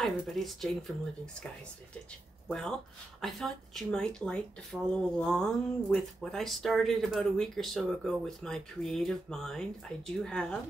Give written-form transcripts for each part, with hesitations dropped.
Hi everybody, it's Jane from Living Skies Vintage. Well, I thought that you might like to follow along with what I started about a week or so ago with my creative mind. I do have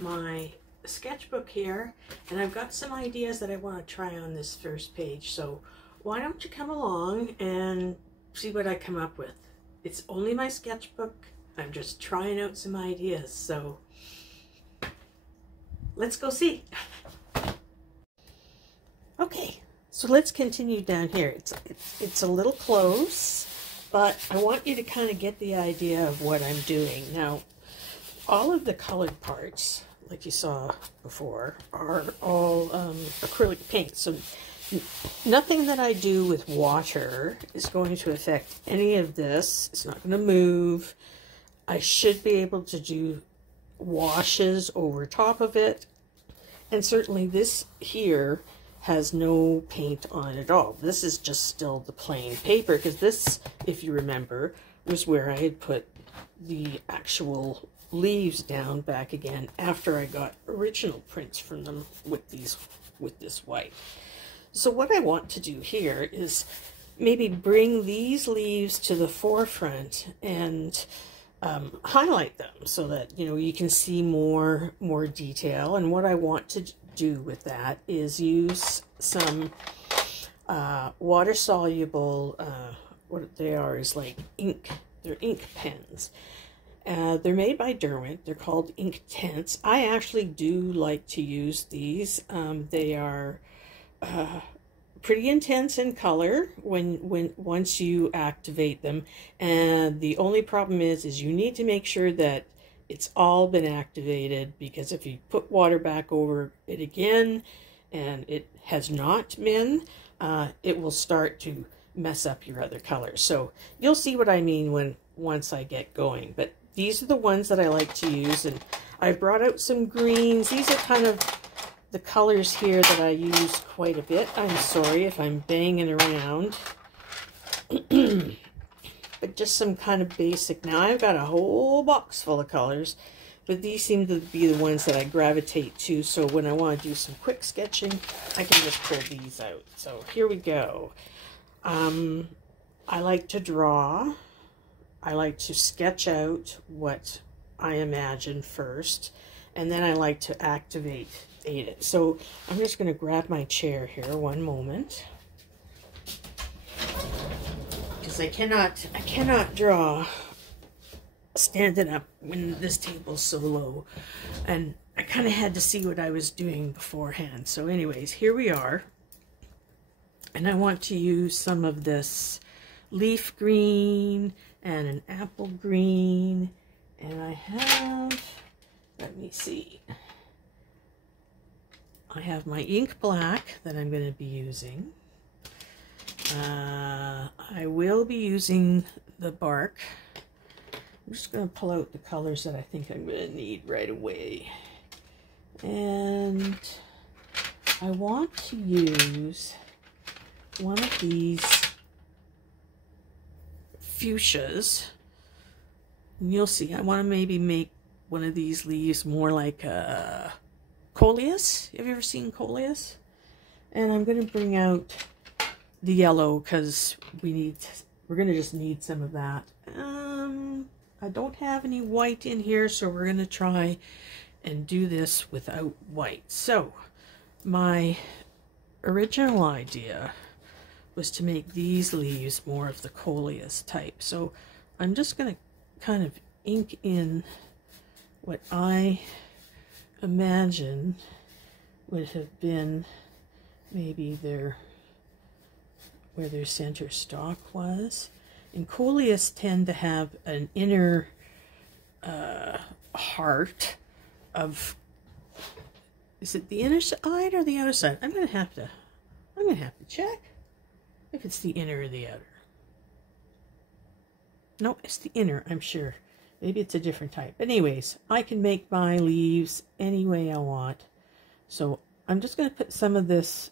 my sketchbook here, and I've got some ideas that I want to try on this first page. So why don't you come along and see what I come up with. It's only my sketchbook. I'm just trying out some ideas. So let's go see. Okay, so let's continue down here. It's a little close, but I want you to kind of get the idea of what I'm doing. Now, all of the colored parts, like you saw before, are all acrylic paint. So nothing that I do with water is going to affect any of this. It's not going to move. I should be able to do washes over top of it. And certainly this here has no paint on it at all. This is just still the plain paper, because this, if you remember, was where I had put the actual leaves down back again after I got original prints from them with this white. So what I want to do here is maybe bring these leaves to the forefront and highlight them so that you can see more detail. And what I want to do with that is use some water soluble, what they are is like ink. They're ink pens. They're made by Derwent. They're called Inktense. I actually do like to use these. They are pretty intense in color once you activate them, and the only problem is you need to make sure that it's all been activated, because if you put water back over it again and it has not been, it will start to mess up your other colors. So you'll see what I mean once I get going. But these are the ones that I like to use, and I brought out some greens. These are kind of the colors here that I use quite a bit. I'm sorry if I'm banging around. But just some kind of basic. Now I've got a whole box full of colors, but these seem to be the ones that I gravitate to. So when I want to do some quick sketching, I can just pull these out. So here we go. I like to draw. I like to sketch out what I imagine first, and then I like to activate it. So I'm just going to grab my chair here one moment, because I cannot draw standing up when this table's so low, and I kind of had to see what I was doing beforehand. So anyways, here we are, and I want to use some of this leaf green and an apple green, and I have, let me see, I have my ink black that I'm going to be using. I will be using the bark. I'm just going to pull out the colors that I think I'm going to need right away. And I want to use one of these fuchsias. And you'll see, I want to maybe make one of these leaves more like a coleus. Have you ever seen coleus? And I'm going to bring out the yellow, because we're going to just need some of that. I don't have any white in here, so we're going to try and do this without white. So my original idea was to make these leaves more of the coleus type. So I'm just going to kind of ink in what I imagine would have been maybe where their center stalk was. And coleus tend to have an inner heart of, is it the inner side or the outer side? I'm gonna have to check if it's the inner or the outer. No, it's the inner, I'm sure. Maybe it's a different type. But anyways, I can make my leaves any way I want. So I'm just going to put some of this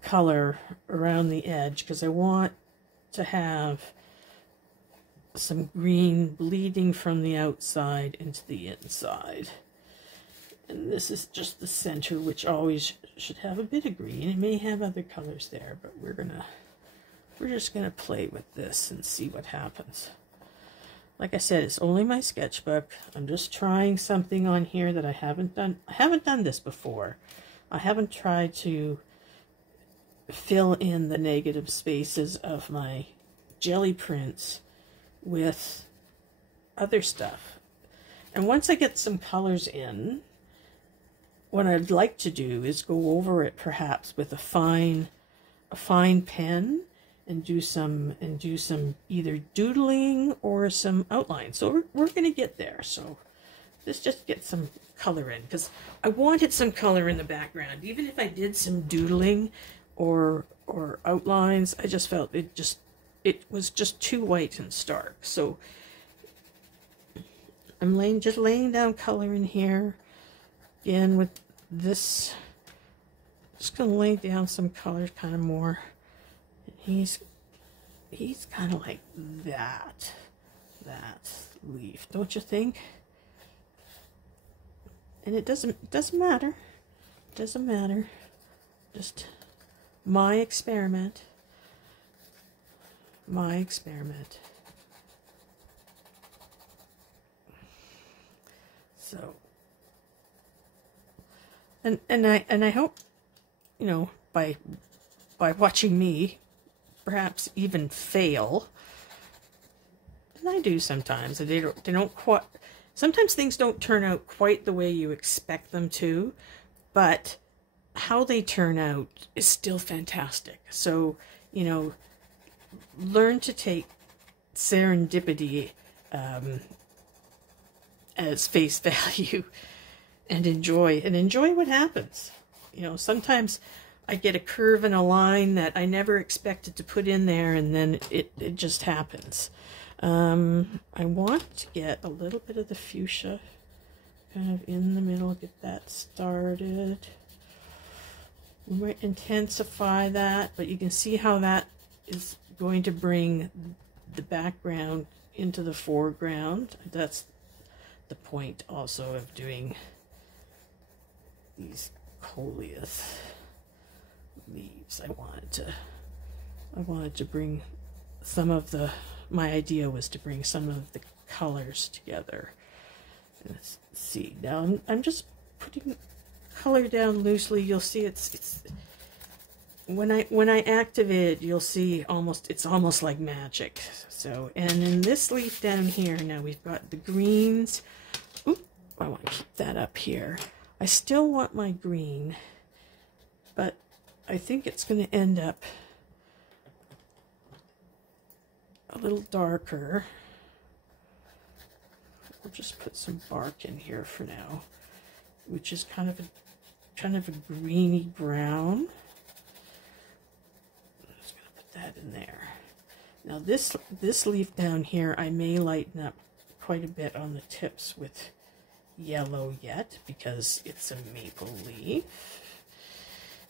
color around the edge, because I want to have some green bleeding from the outside into the inside. And this is just the center, which always should have a bit of green. It may have other colors there, but we're just gonna play with this and see what happens. Like I said, it's only my sketchbook. I'm just trying something on here that I haven't done. I haven't done this before. I haven't tried to fill in the negative spaces of my jelly prints with other stuff. And once I get some colors in, what I'd like to do is go over it perhaps with a fine pen and do some either doodling or some outline. So we're going to get there. So let's just get some color in, because I wanted some color in the background. Even if I did some doodling or outlines, I just felt it was just too white and stark. So I'm just laying down color in here again with this. Just gonna lay down some colors kind of more. He's kind of like that leaf, don't you think? And it doesn't matter. It doesn't matter. Just my experiment. My experiment. So, and I hope, you know, by watching me perhaps even fail, and I do sometimes, they don't quite, sometimes things don't turn out quite the way you expect them to, but how they turn out is still fantastic. So, you know, learn to take serendipity as face value and enjoy what happens. You know, sometimes I get a curve and a line that I never expected to put in there, and then it just happens. I want to get a little bit of the fuchsia kind of in the middle, get that started. We might intensify that, but you can see how that is going to bring the background into the foreground. That's the point also of doing these coleus leaves. I wanted to bring some of my idea was to bring some of the colors together. Let's see. Now I'm just putting color down loosely. You'll see it's when I activate it, you'll see it's almost like magic. So, and in this leaf down here, now we've got the greens. Oop, I want to keep that up here. I still want my green, but I think it's going to end up a little darker. We'll just put some bark in here for now, which is kind of a greeny brown. I'm just going to put that in there. Now this leaf down here, I may lighten up quite a bit on the tips with yellow yet, because it's a maple leaf,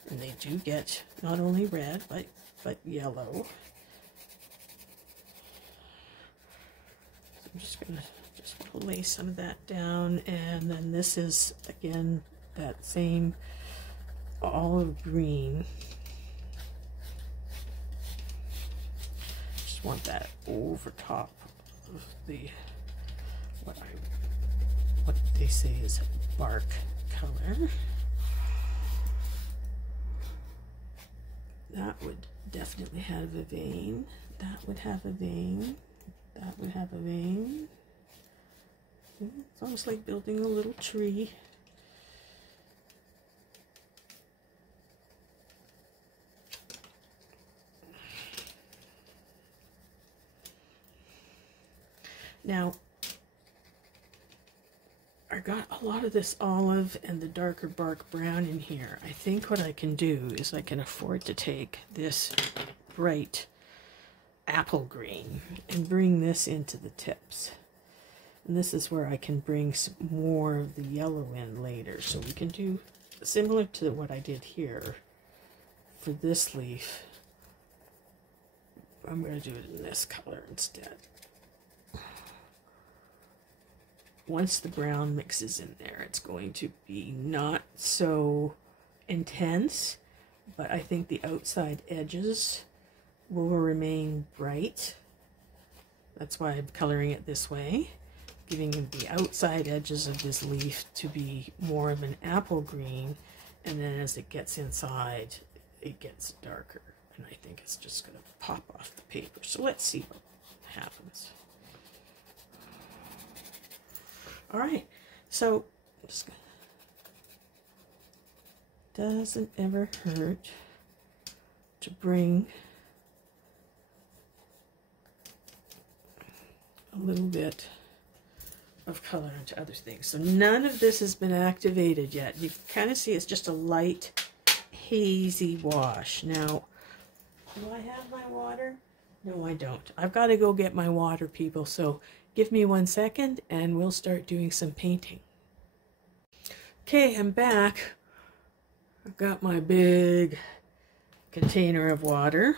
and they do get not only red but yellow. So I'm just gonna lay some of that down, and then this is again that same olive green. Just want that over top of the what they say is bark color. That would definitely have a vein. That would have a vein. That would have a vein. It's almost like building a little tree. Now, I got a lot of this olive and the darker bark brown in here. I think what I can do is I can afford to take this bright apple green and bring this into the tips. And this is where I can bring some more of the yellow in later. So we can do similar to what I did here for this leaf. I'm going to do it in this color instead. once the brown mixes in there, it's going to be not so intense, but I think the outside edges will remain bright. That's why I'm coloring it this way, giving the outside edges of this leaf to be more of an apple green, and then as it gets inside, it gets darker, and I think it's just going to pop off the paper. So let's see what happens. All right, so I'm just gonna, doesn't ever hurt to bring a little bit of color into other things. So none of this has been activated yet. You kind of see it's just a light, hazy wash. Now, do I have my water? No, I don't. I've got to go get my water, people. So give me 1 second and we'll start doing some painting. Okay, I'm back. I've got my big container of water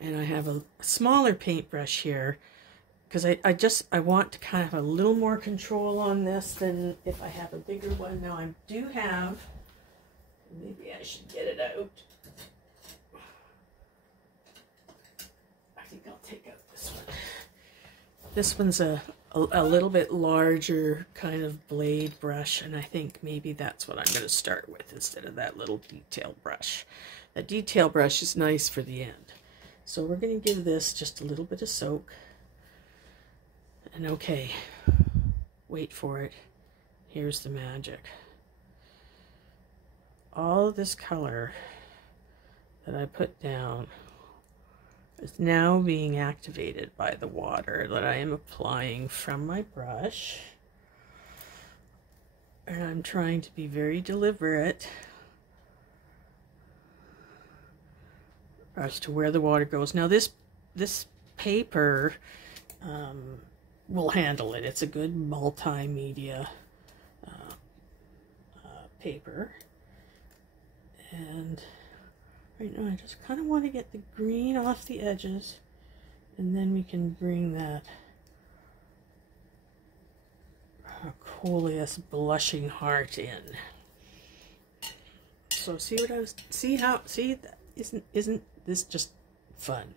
and I have a smaller paintbrush here because I want to kind of have a little more control on this than if I have a bigger one. Now I do have, maybe I should get it out. I think I'll take out this one. This one's a little bit larger kind of blade brush, and I think maybe that's what I'm going to start with instead of that little detail brush. That detail brush is nice for the end. So we're going to give this just a little bit of soak. And okay, wait for it. Here's the magic. All of this color that I put down is now being activated by the water that I am applying from my brush. And I'm trying to be very deliberate as to where the water goes. Now this paper will handle it. It's a good multimedia paper. And right now I just kind of want to get the green off the edges, and then we can bring that coleus blushing heart in. So see what I was, see that isn't this just fun?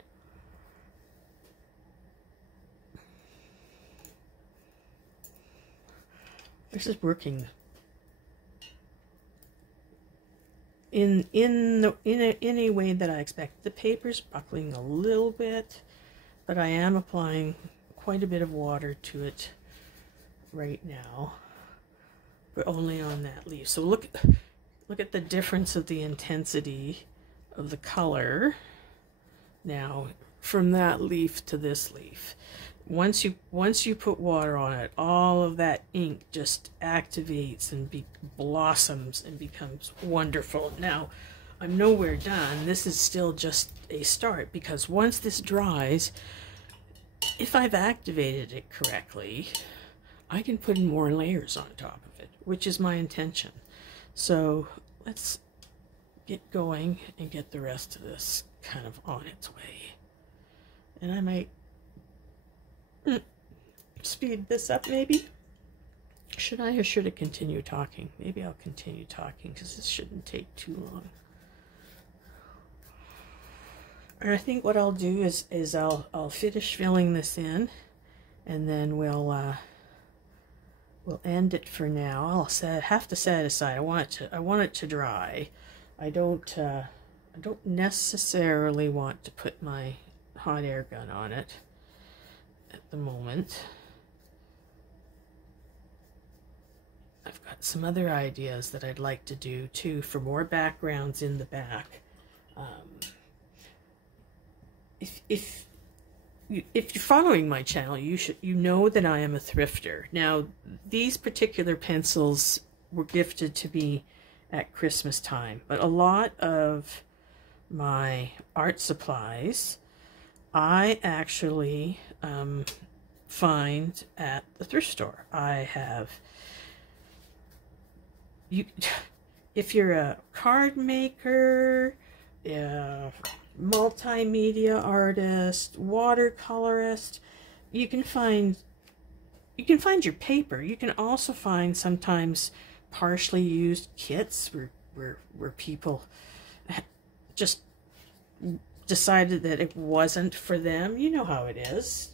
This is working in a way that I expect. The paper's buckling a little bit, but I am applying quite a bit of water to it right now, but only on that leaf. So look at the difference of the intensity of the color now from that leaf to this leaf. Once you put water on it, all of that ink just activates and blossoms and becomes wonderful. Now, I'm nowhere done. This is still just a start, because once this dries, if I've activated it correctly, I can put in more layers on top of it, which is my intention. So let's get going and get the rest of this kind of on its way. And I might speed this up maybe. Should I, or should I continue talking? Maybe I'll continue talking because this shouldn't take too long. And I think what I'll do is I'll finish filling this in, and then we'll end it for now. I'll have to set it aside. I want it to dry. I don't necessarily want to put my hot air gun on it at the moment. I've got some other ideas that I'd like to do too for more backgrounds in the back. If you're following my channel, you know that I am a thrifter. Now, these particular pencils were gifted to me at Christmas time, but a lot of my art supplies I actually find at the thrift store. I have, if you're a card maker, multimedia artist, watercolorist, you can find you can find your paper. You can also find sometimes partially used kits where people just decided that it wasn't for them. You know how it is.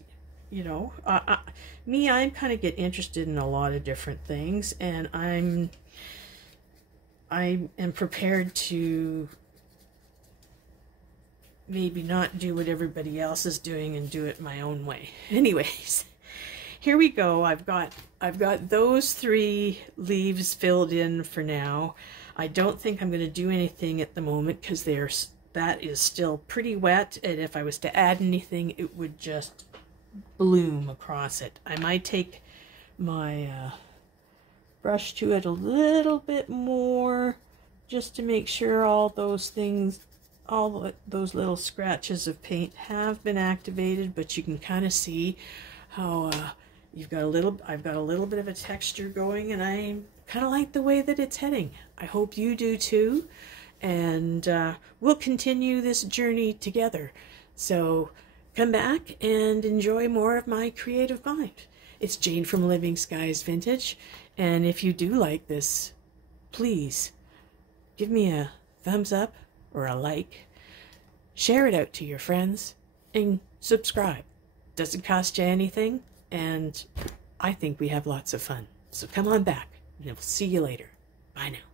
You know, I'm kind of get interested in a lot of different things, and I am prepared to maybe not do what everybody else is doing and do it my own way. Anyways, here we go. I've got those 3 leaves filled in for now. I don't think I'm going to do anything at the moment because that is still pretty wet, and if I was to add anything, it would just bloom across it. I might take my brush to it a little bit more just to make sure all those things, all those little scratches of paint have been activated, but you can kind of see how I've got a little bit of a texture going, and I kind of like the way that it's heading. I hope you do too, and we'll continue this journey together. So come back and enjoy more of my creative mind. It's Jane from Living Skies Vintage, and if you do like this, please give me a thumbs up or a like. Share it out to your friends and subscribe. Doesn't cost you anything, and I think we have lots of fun. So come on back, and we'll see you later. Bye now.